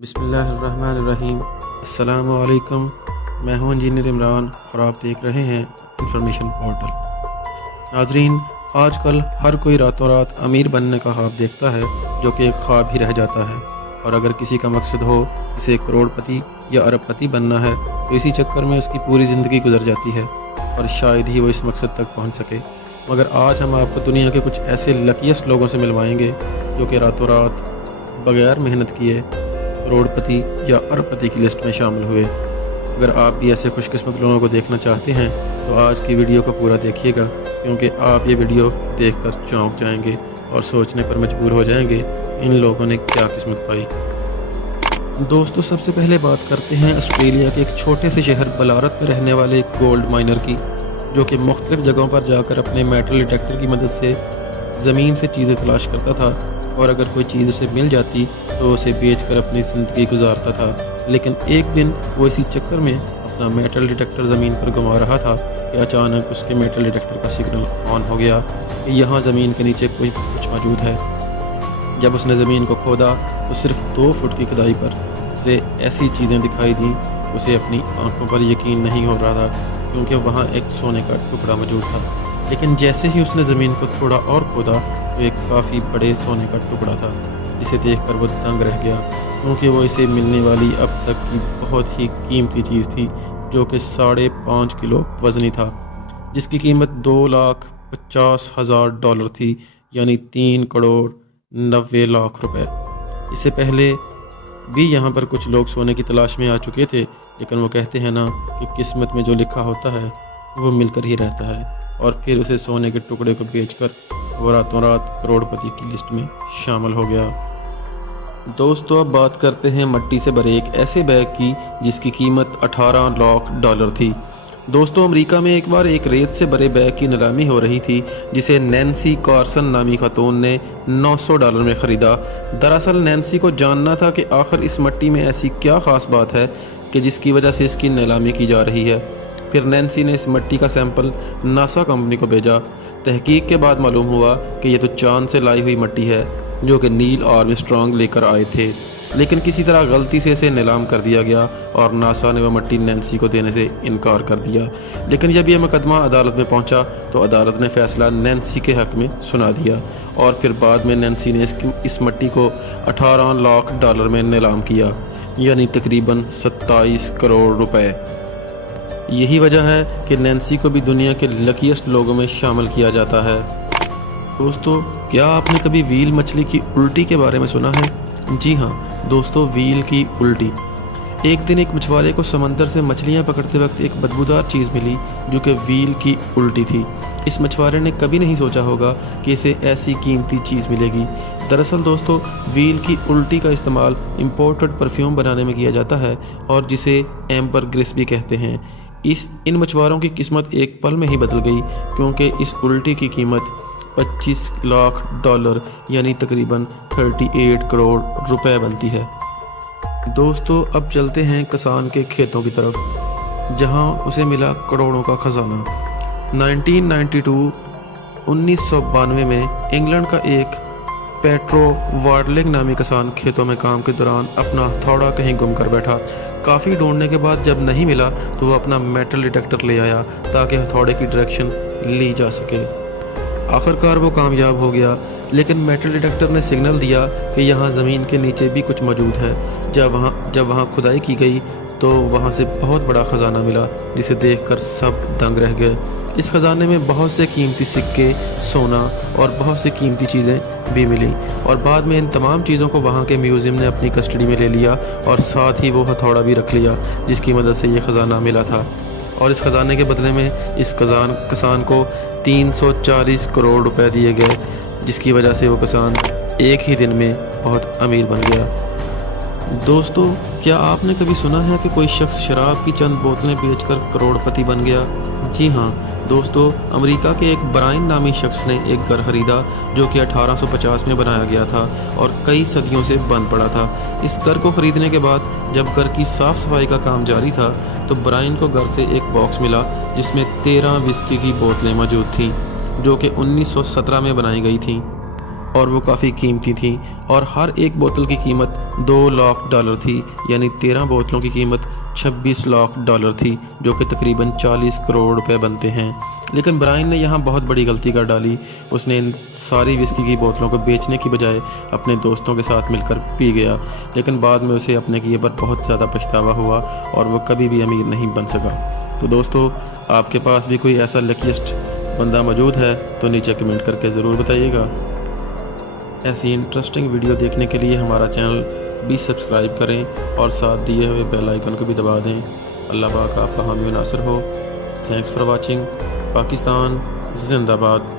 बिस्मिल्लाहिर्रहमानिर्रहीम। अस्सलामु अलैकुम। मैं हूं इंजीनियर इमरान और आप देख रहे हैं इंफॉर्मेशन पोर्टल। नाजरीन, आजकल हर कोई रातों रात अमीर बनने का ख्वाब देखता है, जो कि एक ख्वाब ही रह जाता है। और अगर किसी का मकसद हो इसे करोड़पति या अरबपति बनना है, तो इसी चक्कर में उसकी पूरी ज़िंदगी गुजर जाती है और शायद ही वो इस मकसद तक पहुंच सके। मगर आज हम आपको दुनिया के कुछ ऐसे लकीस्ट लोगों से मिलवाएंगे जो कि रातों रात बगैर मेहनत किए करोड़पति या अरबपति की लिस्ट में शामिल हुए। अगर आप भी ऐसे खुशकिस्मत लोगों को देखना चाहते हैं तो आज की वीडियो को पूरा देखिएगा, क्योंकि आप ये वीडियो देखकर चौंक जाएंगे और सोचने पर मजबूर हो जाएंगे इन लोगों ने क्या किस्मत पाई। दोस्तों, सबसे पहले बात करते हैं ऑस्ट्रेलिया के एक छोटे से शहर बलारत में रहने वाले एक गोल्ड माइनर की, जो कि मुख्तलिफ जगहों पर जाकर अपने मेटल डिटेक्टर की मदद से ज़मीन से चीज़ें तलाश करता था, और अगर कोई चीज़ उसे मिल जाती तो उसे बेचकर अपनी ज़िंदगी गुजारता था। लेकिन एक दिन वो इसी चक्कर में अपना मेटल डिटेक्टर ज़मीन पर घुमा रहा था कि अचानक उसके मेटल डिटेक्टर का सिग्नल ऑन हो गया कि यहाँ ज़मीन के नीचे कोई कुछ मौजूद है। जब उसने ज़मीन को खोदा तो सिर्फ 2 फुट की खुदाई पर उसे ऐसी चीज़ें दिखाई दी, उसे अपनी आंखों पर यकीन नहीं हो रहा था, क्योंकि वहाँ एक सोने का टुकड़ा मौजूद था। लेकिन जैसे ही उसने ज़मीन को थोड़ा और खोदा तो एक काफ़ी बड़े सोने का टुकड़ा था, जिसे देखकर वो दंग रह गया, क्योंकि वो इसे मिलने वाली अब तक की बहुत ही कीमती चीज़ थी, जो कि 5.5 किलो वज़नी था, जिसकी कीमत $2,50,000 थी, यानी 3,90,00,000 रुपए। इससे पहले भी यहाँ पर कुछ लोग सोने की तलाश में आ चुके थे, लेकिन वो कहते हैं ना कि किस्मत में जो लिखा होता है वो मिलकर ही रहता है, और फिर उसे सोने के टुकड़े को बेचकर वो रातों रात करोड़पति की लिस्ट में शामिल हो गया। दोस्तों, अब बात करते हैं मट्टी से भरे एक ऐसे बैग की जिसकी कीमत $18,00,000 थी। दोस्तों, अमेरिका में एक बार एक रेत से भरे बैग की नीलामी हो रही थी, जिसे नैन्सी कार्सन नामी खातून ने $900 में ख़रीदा। दरअसल नैन्सी को जानना था कि आखिर इस मट्टी में ऐसी क्या ख़ास बात है कि जिसकी वजह से इसकी नीलामी की जा रही है। फिर नैन्सी ने इस मट्टी का सैंपल नासा कंपनी को भेजा। तहकीक के बाद मालूम हुआ कि यह तो चांद से लाई हुई मट्टी है, जो कि नील आर्मस्ट्रांग लेकर आए थे, लेकिन किसी तरह गलती से इसे नीलाम कर दिया गया और नासा ने वह मट्टी नैन्सी को देने से इनकार कर दिया। लेकिन जब यह मुकदमा अदालत में पहुंचा तो अदालत ने फैसला नैन्सी के हक़ में सुना दिया, और फिर बाद में नैन्सी ने इस मट्टी को $18,00,000 में नीलाम किया, यानी तकरीबन 27 करोड़ रुपए। यही वजह है कि नैन्सी को भी दुनिया के लकीस्ट लोगों में शामिल किया जाता है। दोस्तों, क्या आपने कभी व्हील मछली की उल्टी के बारे में सुना है? जी हाँ दोस्तों, व्हील की उल्टी। एक दिन एक मछुआरे को समंदर से मछलियाँ पकड़ते वक्त एक बदबूदार चीज़ मिली, जो कि व्हील की उल्टी थी। इस मछुआरे ने कभी नहीं सोचा होगा कि इसे ऐसी कीमती चीज़ मिलेगी। दरअसल दोस्तों, व्हील की उल्टी का इस्तेमाल इम्पोर्टेड परफ्यूम बनाने में किया जाता है, और जिसे एम्बर ग्रिस भी कहते हैं। इन मछुआरों की किस्मत एक पल में ही बदल गई, क्योंकि इस उल्टी की कीमत $25,00,000 यानी तकरीबन 38 करोड़ रुपए बनती है। दोस्तों, अब चलते हैं किसान के खेतों की तरफ, जहां उसे मिला करोड़ों का खजाना। 1992 में इंग्लैंड का एक पेट्रो वार्डलिंग नामी किसान खेतों में काम के दौरान अपना हथौड़ा कहीं गुम कर बैठा। काफ़ी ढूंढने के बाद जब नहीं मिला तो वो अपना मेटल डिटेक्टर ले आया ताकि हथौड़े की डायरेक्शन ली जा सके। आखिरकार वो कामयाब हो गया, लेकिन मेटल डिटेक्टर ने सिग्नल दिया कि यहाँ ज़मीन के नीचे भी कुछ मौजूद है। जब वहाँ खुदाई की गई तो वहाँ से बहुत बड़ा ख़जाना मिला, जिसे देखकर सब दंग रह गए। इस ख़जाने में बहुत से कीमती सिक्के, सोना और बहुत सी कीमती चीज़ें भी मिली, और बाद में इन तमाम चीज़ों को वहाँ के म्यूज़ियम ने अपनी कस्टडी में ले लिया, और साथ ही वो हथौड़ा भी रख लिया जिसकी मदद से ये ख़जाना मिला था। और इस ख़जाने के बदले में इस किसान को 340 करोड़ रुपए दिए गए, जिसकी वजह से वो किसान एक ही दिन में बहुत अमीर बन गया। दोस्तों, क्या आपने कभी सुना है कि कोई शख्स शराब की चंद बोतलें बेचकर करोड़पति बन गया? जी हाँ दोस्तों, अमेरिका के एक ब्रायन नामी शख्स ने एक घर खरीदा, जो कि 1850 में बनाया गया था और कई सदियों से बंद पड़ा था। इस घर को ख़रीदने के बाद जब घर की साफ़ सफाई का काम जारी था तो ब्रायन को घर से एक बॉक्स मिला, जिसमें 13 विस्की की बोतलें मौजूद थीं, जो कि 1917 में बनाई गई थीं। اور وہ کافی قیمتی تھیں اور ہر ایک بوتل کی قیمت $2 لاکھ تھی، یعنی 13 بوتلوں کی قیمت $26 لاکھ تھی، جو کہ تقریباً 40 کروڑ روپے بنتے ہیں۔ لیکن برائن نے یہاں بہت بڑی غلطی کر ڈالی۔ اس نے ان ساری وسکی کی بوتلوں کو بیچنے کی بجائے اپنے دوستوں کے ساتھ مل کر پی گیا، لیکن بعد میں اسے اپنے کیے پر بہت زیادہ پچھتاوا ہوا اور وہ کبھی بھی امیر نہیں بن سکا۔ تو دوستو، آپ کے پاس بھی کوئی ایسا لکیسٹ بندہ موجود ہے تو نیچے کمنٹ کر کے ضرور بتائیے گا۔ ایسی انٹرسٹنگ ویڈیو دیکھنے کے لیے ہمارا چینل بھی سبسکرائب کریں اور ساتھ دیے ہوئے بیل آئیکن کو بھی دبا دیں۔ اللہ پاک آپ کا حامی و ناصر ہو۔ Thanks for watching. پاکستان زندہ باد۔